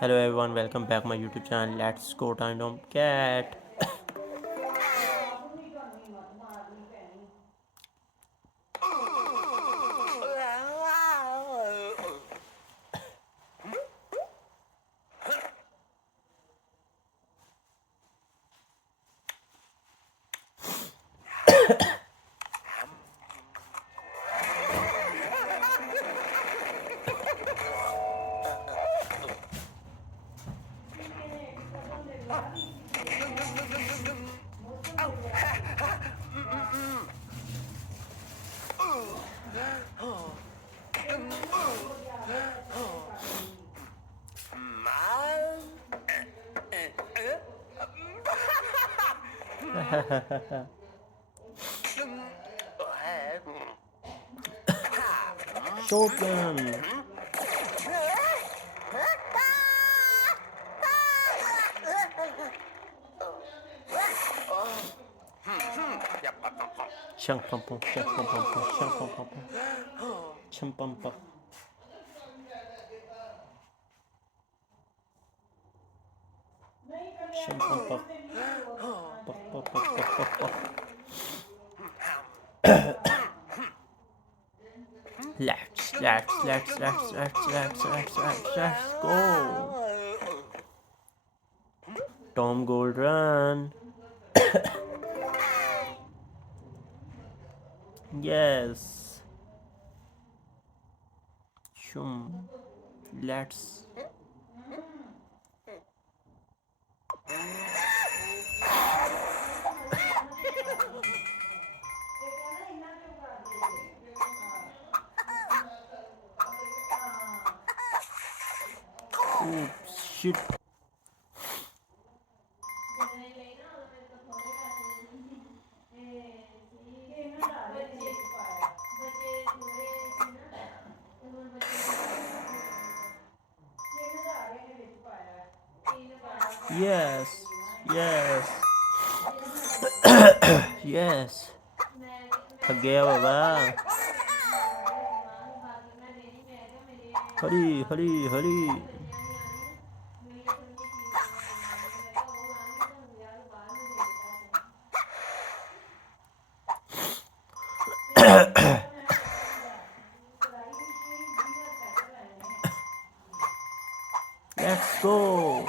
Hello everyone, welcome back my YouTube channel. Let's go Tandem Cat. Shotgun. Chunk pum pum, chunk pum pum pum, chunk pum pum pum, chunk pum pum. Chunk pum pum, puff puff puff puff puff puff. Let's go. Tom Gold run. Yes. Shum. Let's. Oops, shit. Yes, yes, yes. थक गया बाबा. Hari Hari Hari. Let's go.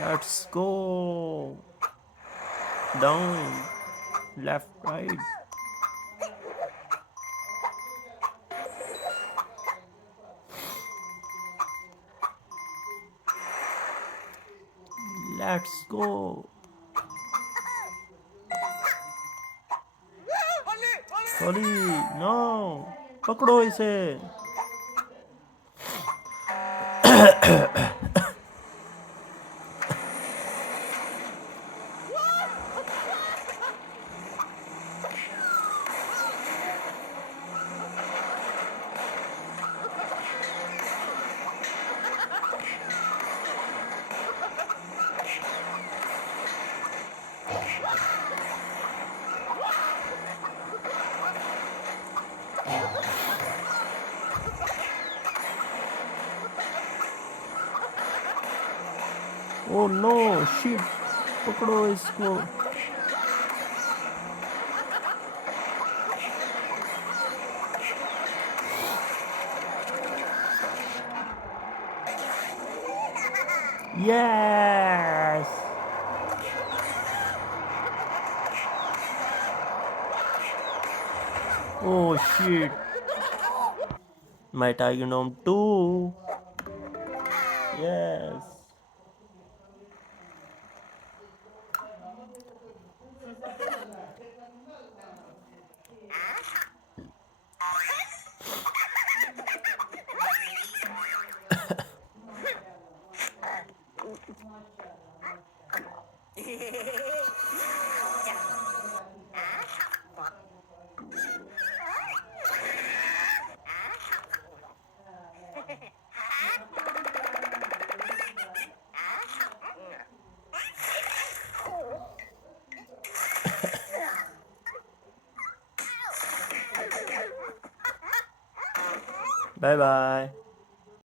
Let's go. Down, left, right. Let's go. Holly, no. पकड़ो इसे. Oh no, shit. पकड़ो इसको. Yes. Oh shit. My Tiger Gnome 2. Yes. バイバイ。